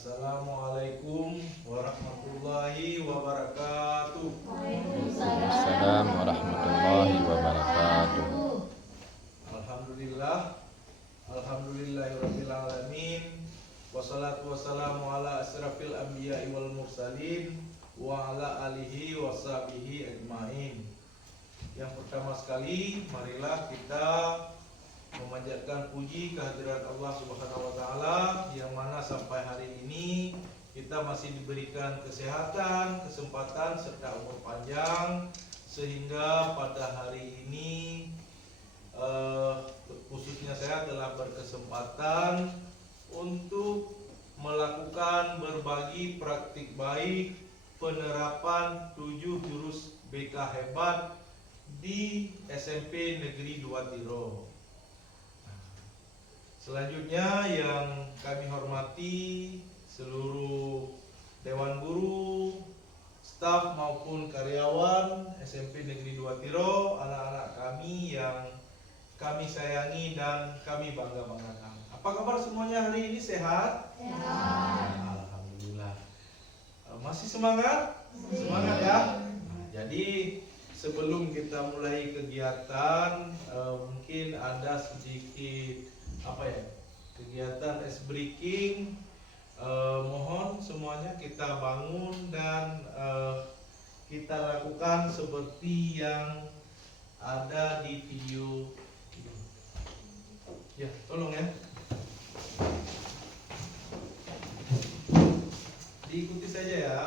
Assalamualaikum warahmatullahi wabarakatuh. Waalaikumsalam warahmatullahi wabarakatuh. Alhamdulillahirabbil alamin. Wassalatu wassalamu ala asrafil anbiya'i wal mursalin wa ala alihi washabihi ajmain. Yang pertama sekali, marilah kita memanjatkan puji kehadirat Allah Subhanahu wa taala yang mana sampai hari ini kita masih diberikan kesehatan, kesempatan serta umur panjang sehingga pada hari ini khususnya saya telah berkesempatan untuk melakukan berbagi praktik baik penerapan 7 jurus BK hebat di SMP Negeri 2 Tiro. Selanjutnya yang kami hormati seluruh Dewan Guru, staf maupun karyawan SMP Negeri 2 Tiro, anak-anak kami yang kami sayangi dan kami bangga-banggakan. Apa kabar semuanya hari ini, sehat? Sehat. Alhamdulillah. Masih semangat? Semangat ya? Jadi sebelum kita mulai kegiatan, mungkin ada sedikit kegiatan ice breaking. Mohon semuanya kita bangun dan kita lakukan seperti yang ada di video ini. Ya, tolong ya. Diikuti saja ya.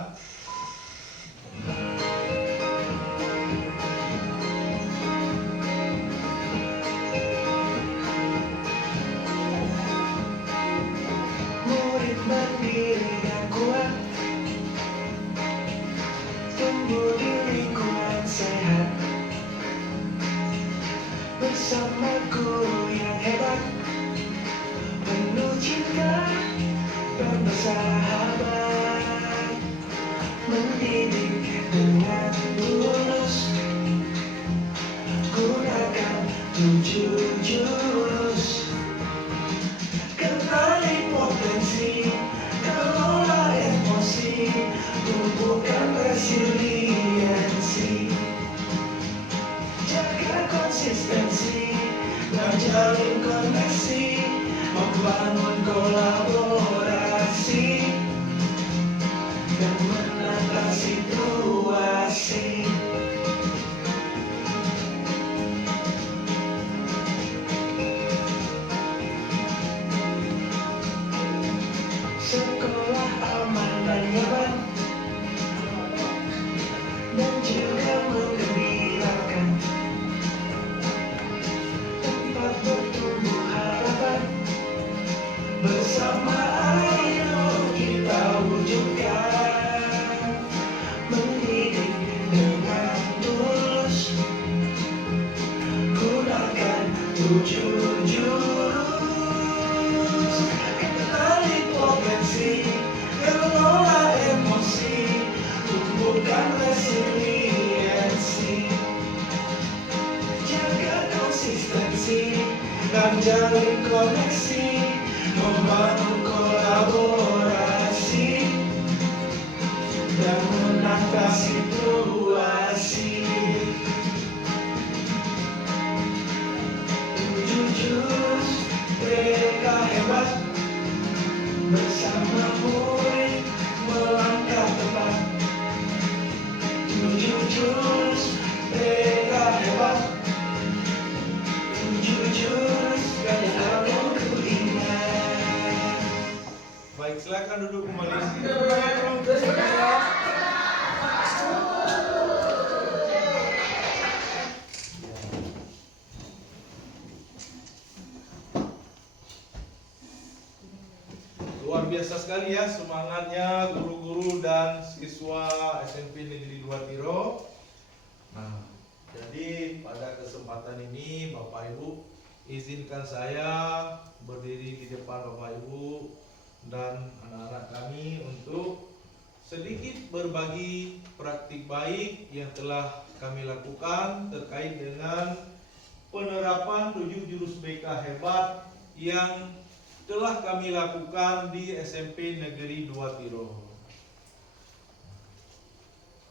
Mandiri dan kuat, tumbuh di lingkungan sehat, bersama guru yang hebat, penuh cinta dan bersahabat, mendidik dengan tulus, gunakan 7 jurus. Kenali potensi, kelola emosi, tumbuhkan resiliensi, jaga konsistensi, menjalin koneksi, membangun kolaborasi, dan menata situasi. Sekolah aman dan nyaman, dan juga menggembirakan, tempat bertumbuh harapan, bersama ayo kita wujudkan, mendidik dengan tulus, gunakan 7 jurus. Kenali potensi, kelola emosi, tumbuhkan resiliensi, jaga konsistensi, dan jalin koneksi, membangun kolaborasi, dan menata situasi. 7 jurus BK hebat, bersama murid melangkah tepat. 7 jurus BK hebat, 7 jurus yang aku ingat. Baik, silakan duduk kembali. Luar biasa sekali ya semangatnya guru-guru dan siswa SMP Negeri 2 Tiro. Nah, jadi pada kesempatan ini Bapak Ibu, izinkan saya berdiri di depan Bapak Ibu dan anak-anak kami untuk sedikit berbagi praktik baik yang telah kami lakukan terkait dengan penerapan 7 jurus BK hebat yang telah kami lakukan di SMP Negeri 2 Tiro.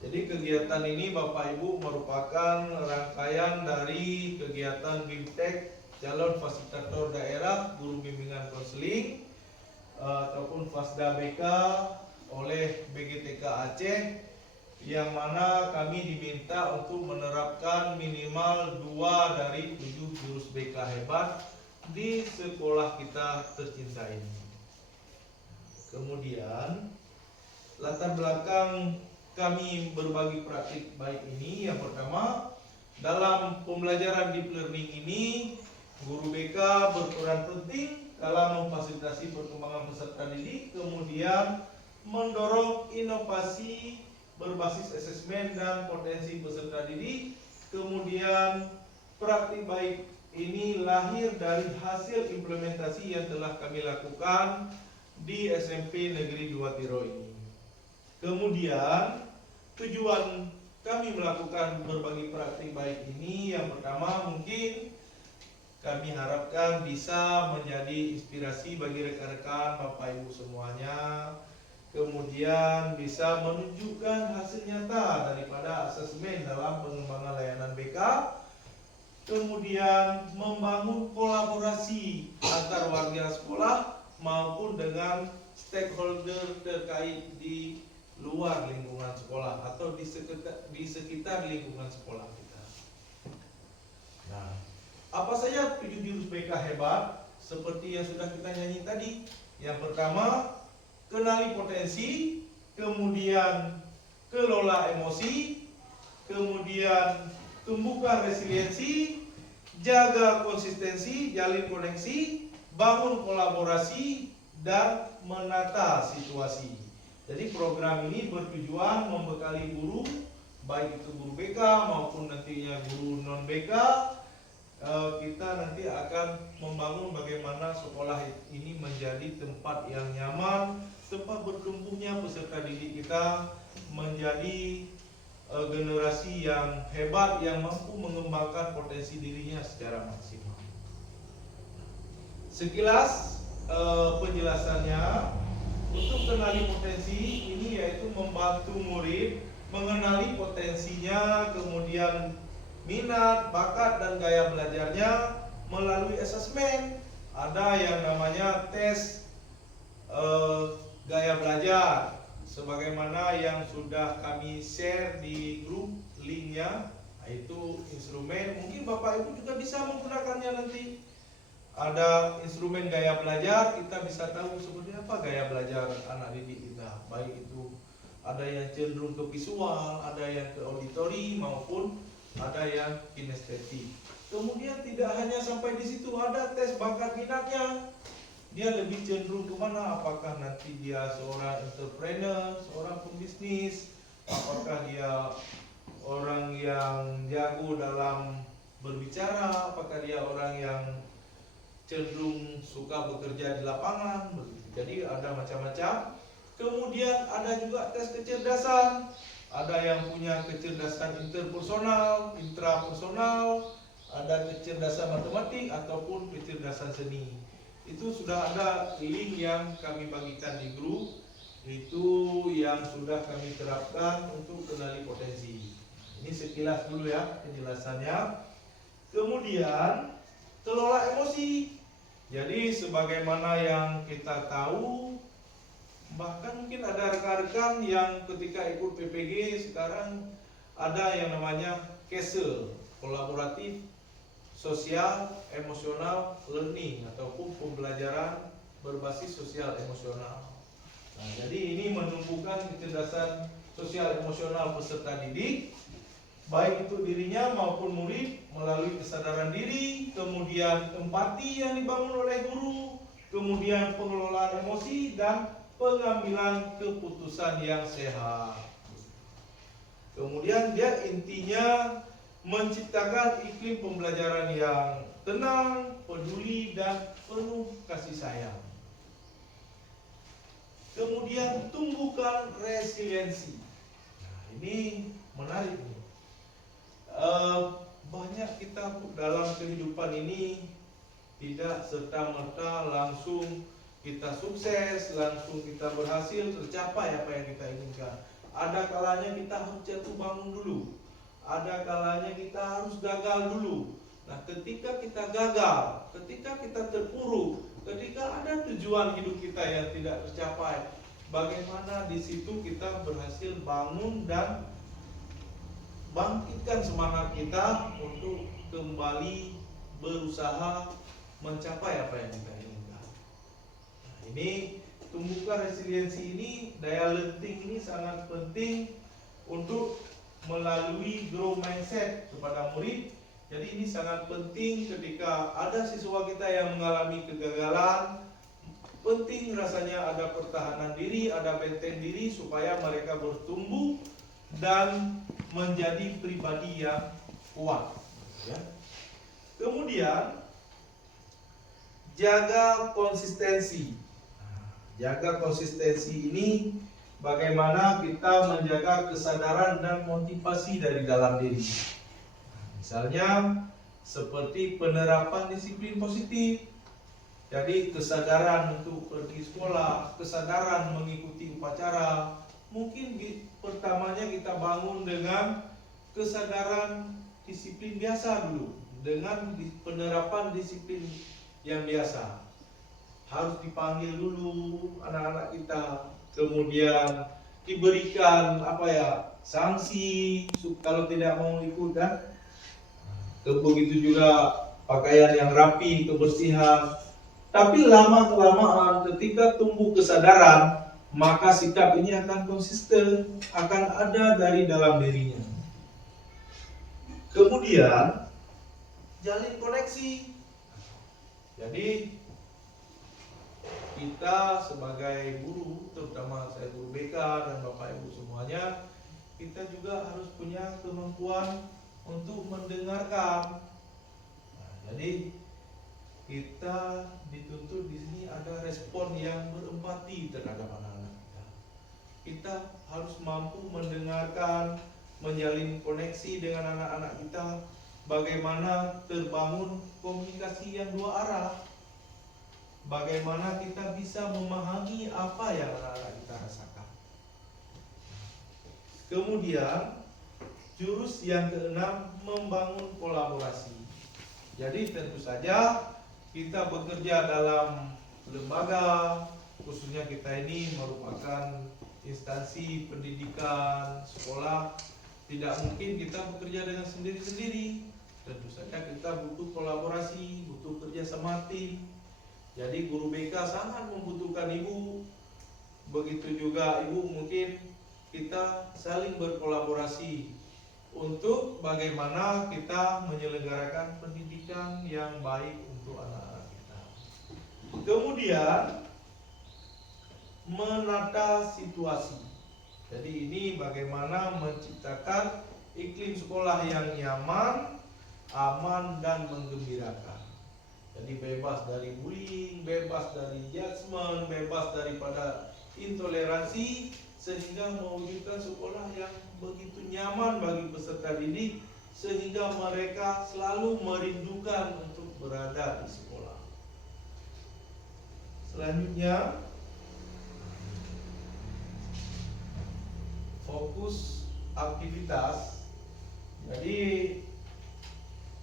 Jadi kegiatan ini Bapak Ibu merupakan rangkaian dari kegiatan BIMTEK calon fasilitator daerah guru bimbingan konseling ataupun FASDA BK oleh BGTK Aceh, yang mana kami diminta untuk menerapkan minimal 2 dari 7 jurus BK hebat di sekolah kita tercinta ini. Kemudian latar belakang kami berbagi praktik baik ini, yang pertama, dalam pembelajaran deep learning ini guru BK berperan penting dalam memfasilitasi perkembangan peserta didik, kemudian mendorong inovasi berbasis asesmen dan potensi peserta didik. Kemudian praktik baik ini lahir dari hasil implementasi yang telah kami lakukan di SMP Negeri 2 Tiro ini. Kemudian tujuan kami melakukan berbagi praktik baik ini, yang pertama mungkin kami harapkan bisa menjadi inspirasi bagi rekan-rekan Bapak Ibu semuanya. Kemudian bisa menunjukkan hasil nyata daripada asesmen dalam pengembangan layanan BK. Kemudian membangun kolaborasi antar warga sekolah maupun dengan stakeholder terkait di luar lingkungan sekolah atau di sekitar lingkungan sekolah kita. Nah, apa saja 7 jurus BK hebat seperti yang sudah kita nyanyi tadi? Yang pertama, kenali potensi, kemudian kelola emosi, kemudian tumbuhkan resiliensi, jaga konsistensi, jalin koneksi, bangun kolaborasi, dan menata situasi. Jadi program ini bertujuan membekali guru, baik itu guru BK maupun nantinya guru non BK. Kita nanti akan membangun bagaimana sekolah ini menjadi tempat yang nyaman, tempat bertumbuhnya peserta didik kita menjadi generasi yang hebat, yang mampu mengembangkan potensi dirinya secara maksimal. Sekilas penjelasannya, untuk kenali potensi ini yaitu membantu murid mengenali potensinya, kemudian minat, bakat, dan gaya belajarnya melalui asesmen. Ada yang namanya tes gaya belajar, sebagaimana yang sudah kami share di grup linknya, yaitu instrumen. Mungkin Bapak Ibu juga bisa menggunakannya nanti. Ada instrumen gaya belajar, kita bisa tahu seperti apa gaya belajar anak didik kita. Baik itu ada yang cenderung ke visual, ada yang ke auditori, maupun ada yang kinestetik. Kemudian tidak hanya sampai di situ, ada tes bakat minatnya. Dia lebih cenderung kemana? Apakah nanti dia seorang entrepreneur, seorang pembisnis, apakah dia orang yang jago dalam berbicara, apakah dia orang yang cenderung suka bekerja di lapangan. Jadi ada macam-macam. Kemudian ada juga tes kecerdasan. Ada yang punya kecerdasan interpersonal, intrapersonal, ada kecerdasan matematik ataupun kecerdasan seni. Itu sudah ada link yang kami bagikan di grup. Itu yang sudah kami terapkan untuk kenali potensi. Ini sekilas dulu ya penjelasannya. Kemudian kelola emosi. Jadi sebagaimana yang kita tahu, bahkan mungkin ada rekan-rekan yang ketika ikut PPG sekarang ada yang namanya KESE, kolaboratif sosial emosional learning, ataupun pembelajaran berbasis sosial emosional. Nah, jadi ini menumbuhkan kecerdasan sosial emosional peserta didik, baik itu dirinya maupun murid, melalui kesadaran diri, kemudian empati yang dibangun oleh guru, kemudian pengelolaan emosi, dan pengambilan keputusan yang sehat. Kemudian dia intinya menciptakan iklim pembelajaran yang tenang, peduli, dan penuh kasih sayang. Kemudian tumbuhkan resiliensi. Nah, ini menarik nih. Banyak kita dalam kehidupan ini tidak serta-merta langsung kita sukses, langsung kita berhasil tercapai apa yang kita inginkan. Ada kalanya kita harus jatuh bangun dulu. Ada kalanya kita harus gagal dulu. Nah, ketika kita gagal, ketika kita terpuruk, ketika ada tujuan hidup kita yang tidak tercapai, bagaimana di situ kita berhasil bangun dan bangkitkan semangat kita untuk kembali berusaha mencapai apa yang kita inginkan. Nah, ini tumbuhkan resiliensi ini, daya lenting ini sangat penting untuk melalui grow mindset kepada murid. Jadi ini sangat penting ketika ada siswa kita yang mengalami kegagalan. Penting rasanya ada pertahanan diri, ada benteng diri supaya mereka bertumbuh dan menjadi pribadi yang kuat. Ya. Kemudian jaga konsistensi. Jaga konsistensi ini bagaimana kita menjaga kesadaran dan motivasi dari dalam diri. Misalnya seperti penerapan disiplin positif. Jadi kesadaran untuk pergi sekolah, kesadaran mengikuti upacara. Mungkin pertamanya kita bangun dengan kesadaran disiplin biasa dulu, dengan penerapan disiplin yang biasa. Harus dipanggil dulu anak-anak kita, kemudian diberikan sanksi kalau tidak mau ikut kan. Begitu juga pakaian yang rapi, kebersihan. Tapi lama-kelamaan ketika tumbuh kesadaran, maka sikap ini akan konsisten, akan ada dari dalam dirinya. Kemudian jalin koneksi. Jadi kita sebagai guru, terutama saya guru BK dan Bapak Ibu semuanya, kita juga harus punya kemampuan untuk mendengarkan. Nah, jadi kita dituntut di sini ada respon yang berempati terhadap anak-anak kita. Kita harus mampu mendengarkan, menjalin koneksi dengan anak-anak kita, bagaimana terbangun komunikasi yang dua arah, bagaimana kita bisa memahami apa yang anak-anak kita rasakan. Kemudian jurus yang keenam, membangun kolaborasi. Jadi tentu saja kita bekerja dalam lembaga, khususnya kita ini merupakan instansi pendidikan, sekolah. Tidak mungkin kita bekerja dengan sendiri-sendiri. Tentu saja kita butuh kolaborasi, butuh kerja sama tim. Jadi guru BK sangat membutuhkan ibu. Begitu juga ibu, mungkin kita saling berkolaborasi untuk bagaimana kita menyelenggarakan pendidikan yang baik untuk anak-anak kita. Kemudian menata situasi. Jadi ini bagaimana menciptakan iklim sekolah yang nyaman, aman dan menggembirakan. Jadi bebas dari bullying, bebas dari judgement, bebas daripada intoleransi, sehingga mewujudkan sekolah yang begitu nyaman bagi peserta didik, sehingga mereka selalu merindukan untuk berada di sekolah. Selanjutnya, fokus aktivitas. Jadi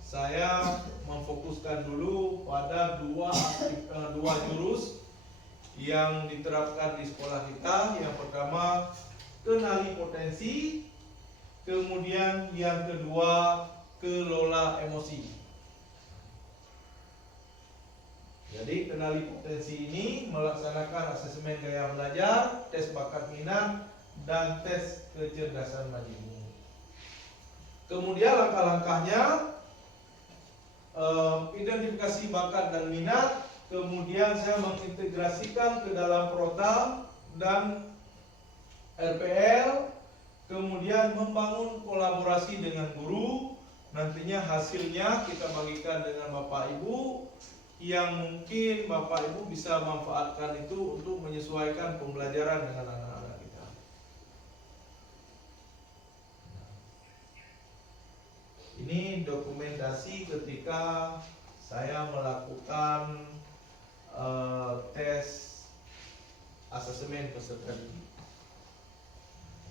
saya memfokuskan dulu pada dua jurus yang diterapkan di sekolah kita. Yang pertama, kenali potensi. Kemudian yang kedua, kelola emosi. Jadi kenali potensi ini melaksanakan asesmen gaya belajar, tes bakat minat, dan tes kecerdasan mandiri. Kemudian langkah-langkahnya, identifikasi bakat dan minat. Kemudian saya mengintegrasikan ke dalam prota dan RPL. Kemudian membangun kolaborasi dengan guru. Nantinya hasilnya kita bagikan dengan Bapak Ibu, yang mungkin Bapak Ibu bisa manfaatkan itu untuk menyesuaikan pembelajaran dengan anak-anak kita. Ini dokumentasi ketika saya melakukan tes asesmen peserta didik.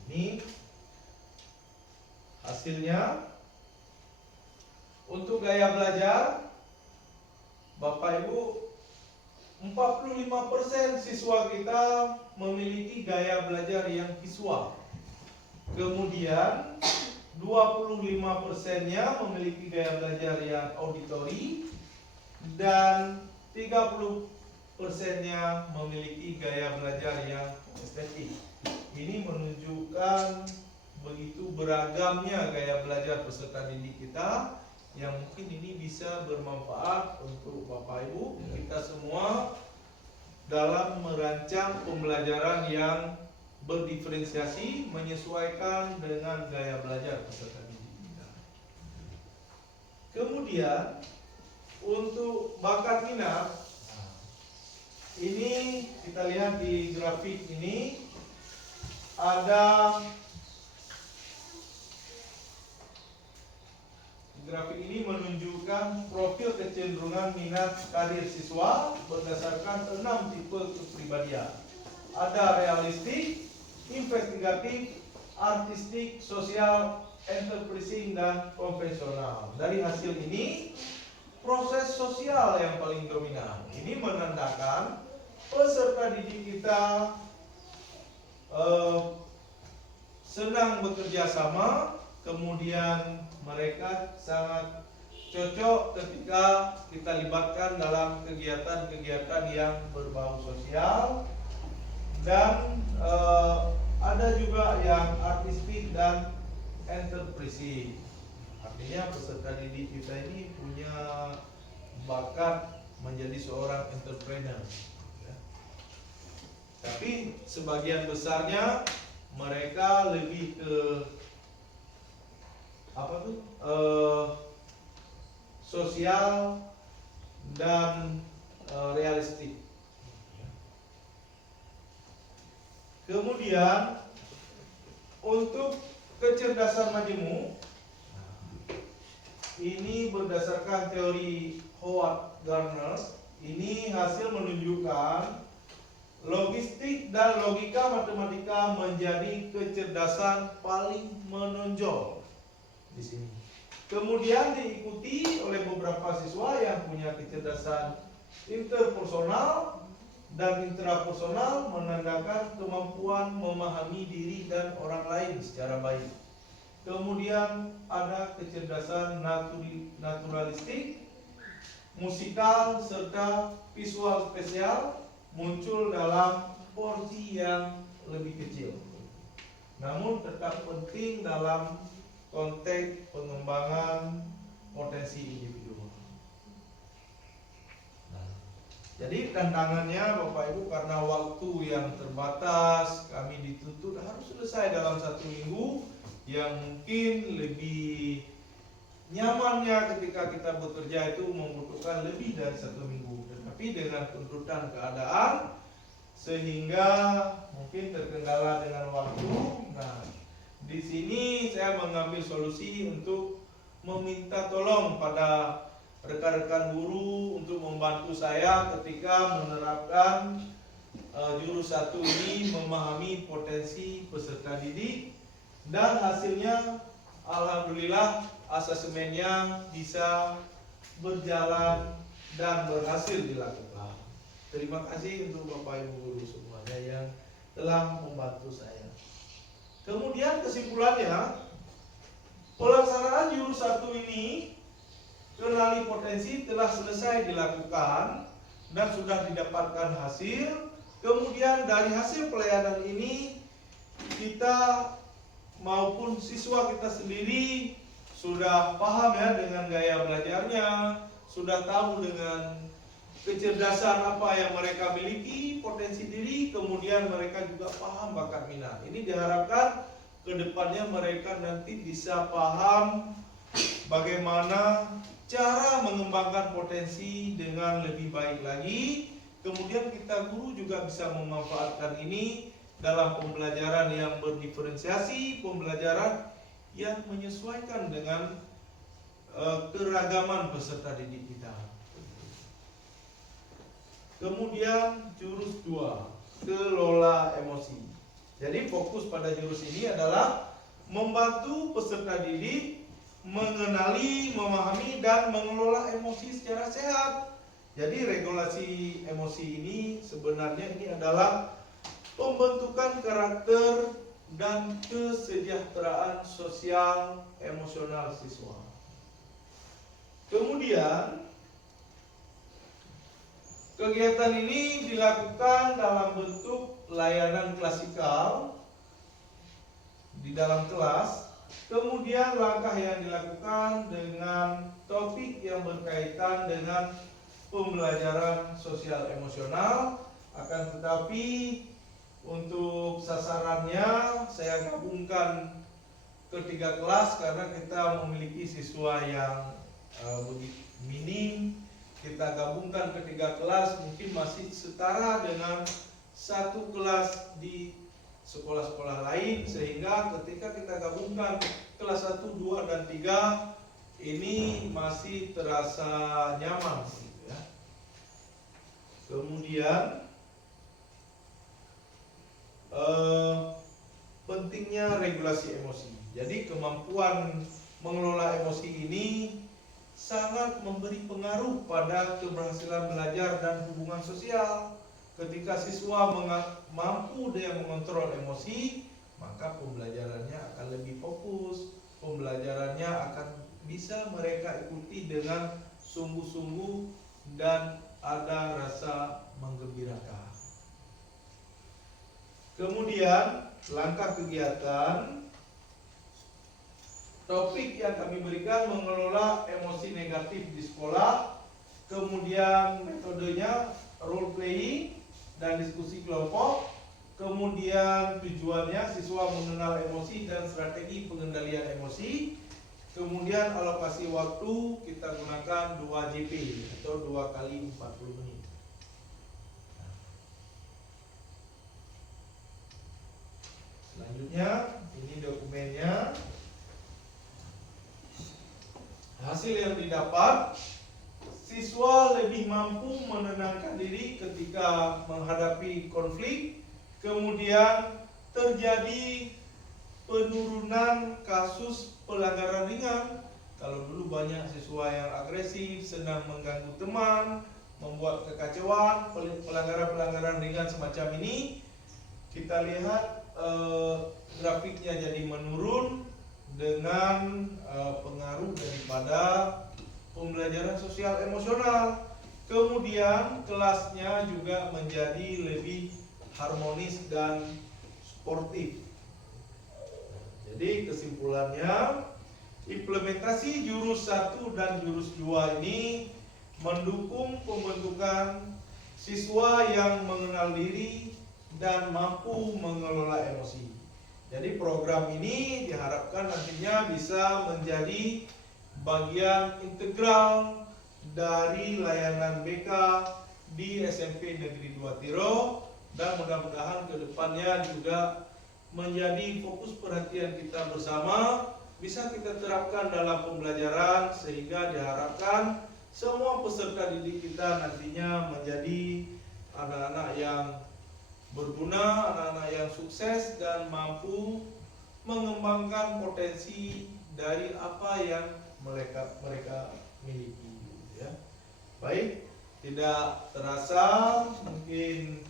Ini hasilnya. Untuk gaya belajar, Bapak Ibu, 45% siswa kita memiliki gaya belajar yang visual. Kemudian 25%-nya memiliki gaya belajar yang auditori, dan 30%-nya memiliki gaya belajar yang estetik. Ini menunjukkan begitu beragamnya gaya belajar peserta didik kita, yang mungkin ini bisa bermanfaat untuk Bapak Ibu kita semua dalam merancang pembelajaran yang berdiferensiasi menyesuaikan dengan gaya belajar peserta didik kita. Kemudian untuk bakat minat, ini kita lihat di grafik ini ada. Grafik ini menunjukkan profil kecenderungan minat karir siswa berdasarkan 6 tipe kepribadian. Ada realistik, investigatif, artistik, sosial, enterprising, dan konvensional. Dari hasil ini, proses sosial yang paling dominan. Ini menandakan peserta didik kita senang bekerja sama, kemudian mereka sangat cocok ketika kita libatkan dalam kegiatan-kegiatan yang berbau sosial, dan ada juga yang artistik dan enterprising. Artinya peserta didik kita ini punya bakat menjadi seorang entrepreneur. Tapi sebagian besarnya mereka lebih ke sosial dan realistik. Kemudian untuk kecerdasan majemuk, ini berdasarkan teori Howard Gardner. Ini hasil menunjukkan logistik dan logika matematika menjadi kecerdasan paling menonjol di sini. Kemudian diikuti oleh beberapa siswa yang punya kecerdasan interpersonal dan intrapersonal, menandakan kemampuan memahami diri dan orang lain secara baik. Kemudian ada kecerdasan naturalistik, musikal, serta visual spesial muncul dalam porsi yang lebih kecil, namun tetap penting dalam konteks pengembangan potensi individu. Jadi tantangannya Bapak Ibu, karena waktu yang terbatas, kami dituntut harus selesai dalam 1 minggu, yang mungkin lebih nyamannya ketika kita bekerja itu membutuhkan lebih dari 1 minggu. Tetapi dengan tuntutan keadaan, sehingga mungkin terkendala dengan waktu. Nah, di sini saya mengambil solusi untuk meminta tolong pada rekan-rekan guru untuk membantu saya ketika menerapkan jurus 1 ini, memahami potensi peserta didik, dan hasilnya alhamdulillah asesmennya bisa berjalan dan berhasil dilakukan. Terima kasih untuk Bapak Ibu guru semuanya yang telah membantu saya. Kemudian kesimpulannya, pelaksanaan jurus 1 ini, kenali potensi, telah selesai dilakukan dan sudah didapatkan hasil. Kemudian dari hasil pelayanan ini, kita maupun siswa kita sendiri sudah paham ya dengan gaya belajarnya, sudah tahu dengan kecerdasan apa yang mereka miliki, potensi diri, kemudian mereka juga paham bakat minat. Ini diharapkan kedepannya mereka nanti bisa paham bagaimana cara mengembangkan potensi dengan lebih baik lagi. Kemudian kita guru juga bisa memanfaatkan ini dalam pembelajaran yang berdiferensiasi, pembelajaran yang menyesuaikan dengan keragaman peserta didik kita. Kemudian jurus 2, kelola emosi. Jadi fokus pada jurus ini adalah membantu peserta didik mengenali, memahami, dan mengelola emosi secara sehat. Jadi regulasi emosi ini sebenarnya ini adalah pembentukan karakter dan kesejahteraan sosial emosional siswa. Kemudian kegiatan ini dilakukan dalam bentuk layanan klasikal di dalam kelas. Kemudian langkah yang dilakukan dengan topik yang berkaitan dengan pembelajaran sosial emosional. Akan tetapi untuk sasarannya saya gabungkan ketiga kelas karena kita memiliki siswa yang begitu minim. Kita gabungkan ketiga kelas mungkin masih setara dengan satu kelas di sekolah-sekolah lain, sehingga ketika kita gabungkan kelas 1, 2, dan 3 ini masih terasa nyaman gitu ya. Kemudian pentingnya regulasi emosi. Jadi kemampuan mengelola emosi ini sangat memberi pengaruh pada keberhasilan belajar dan hubungan sosial. Ketika siswa mampu dia mengontrol emosi, maka pembelajarannya akan lebih fokus, pembelajarannya akan bisa mereka ikuti dengan sungguh-sungguh dan ada rasa menggembirakan. Kemudian langkah kegiatan, topik yang kami berikan mengelola emosi negatif di sekolah. Kemudian metodenya role playing dan diskusi kelompok. Kemudian tujuannya siswa mengenal emosi dan strategi pengendalian emosi. Kemudian alokasi waktu kita gunakan 2 JP atau 2 kali 40 menit. Selanjutnya ini dokumennya. Hasil yang didapat, siswa lebih mampu menenangkan diri ketika menghadapi konflik. Kemudian terjadi penurunan kasus pelanggaran ringan. Kalau dulu banyak siswa yang agresif, senang mengganggu teman, membuat kekacauan, pelanggaran-pelanggaran ringan semacam ini, kita lihat grafiknya jadi menurun dengan pengaruh daripada pembelajaran sosial emosional. Kemudian kelasnya juga menjadi lebih harmonis dan sportif. Jadi kesimpulannya, implementasi jurus 1 dan jurus 2 ini mendukung pembentukan siswa yang mengenal diri dan mampu mengelola emosi. Jadi program ini diharapkan nantinya bisa menjadi bagian integral dari layanan BK di SMP Negeri 2 Tiro, dan mudah-mudahan ke depannya juga menjadi fokus perhatian kita bersama, bisa kita terapkan dalam pembelajaran sehingga diharapkan semua peserta didik kita nantinya menjadi anak-anak yang berguna, anak-anak yang sukses dan mampu mengembangkan potensi dari apa yang mereka miliki ya. Baik, tidak terasa mungkin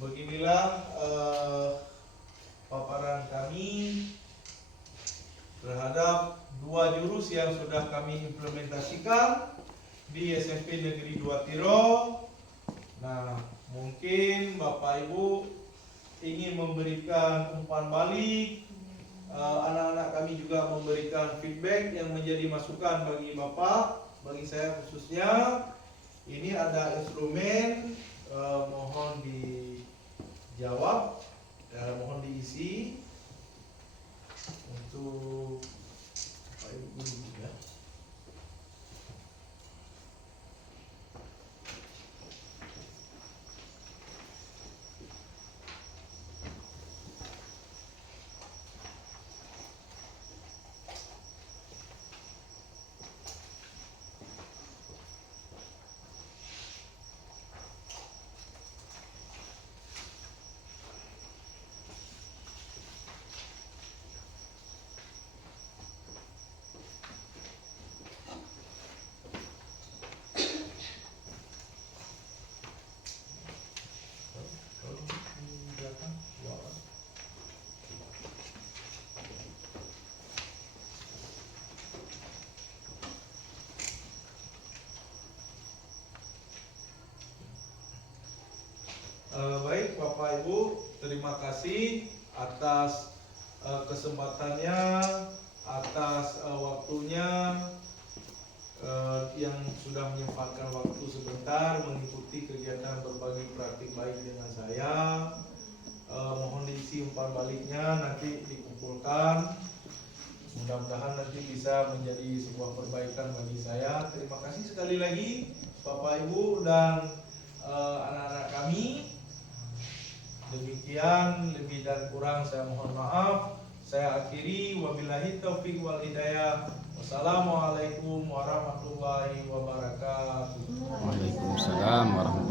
beginilah paparan kami terhadap 2 jurus yang sudah kami implementasikan di SMP Negeri 2 Tiro. Nah, mungkin Bapak Ibu ingin memberikan umpan balik, anak-anak kami juga memberikan feedback yang menjadi masukan bagi Bapak, bagi saya khususnya. Ini ada instrumen, mohon dijawab, mohon diisi untuk Bapak Ibu guru ya. terima kasih atas kesempatannya, atas waktunya yang sudah menyempatkan waktu sebentar mengikuti kegiatan berbagi praktik baik dengan saya. Mohon diisi umpan baliknya nanti dikumpulkan. Mudah-mudahan nanti bisa menjadi sebuah perbaikan bagi saya. Terima kasih sekali lagi Bapak Ibu dan anak-anak kami. Demikian, lebih dan kurang saya mohon maaf. Saya akhiri, wabillahi taufiq wal hidayah. Wassalamualaikum warahmatullahi wabarakatuh. Waalaikumsalam warahmatullahi